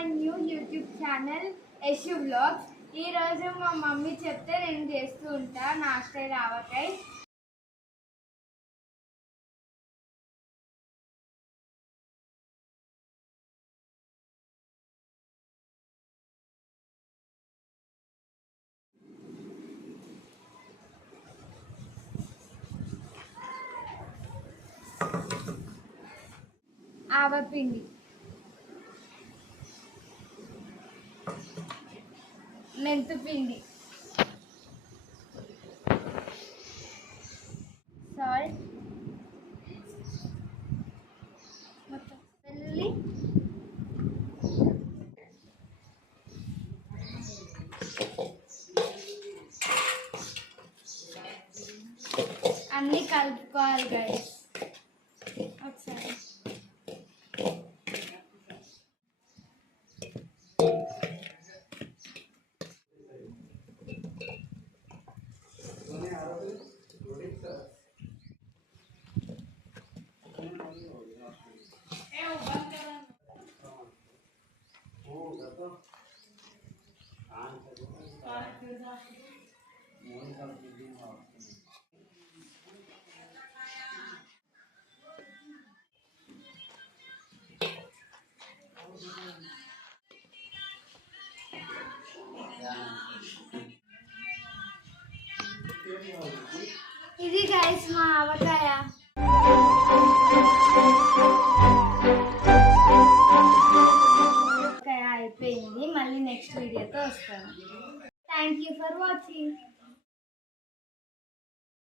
My new YouTube channel Yashu vlogs. ఈరోజు మా మమ్మీ చెప్తే నేను చేస్తూ ఉంటా నా స్టైల్ ఆవకాయ. ఆవపిండి, మెంతుపిండి, సాల్ట్, వెల్లుల్లి, అన్నీ కలుపుకోవాలి గైస్ ఒకసారి. ఇది గైస్ మా ఆవకాయ. అయిపోయింది, మళ్ళీ నెక్స్ట్ వీడియోతో వస్తాను. Thank you for watching.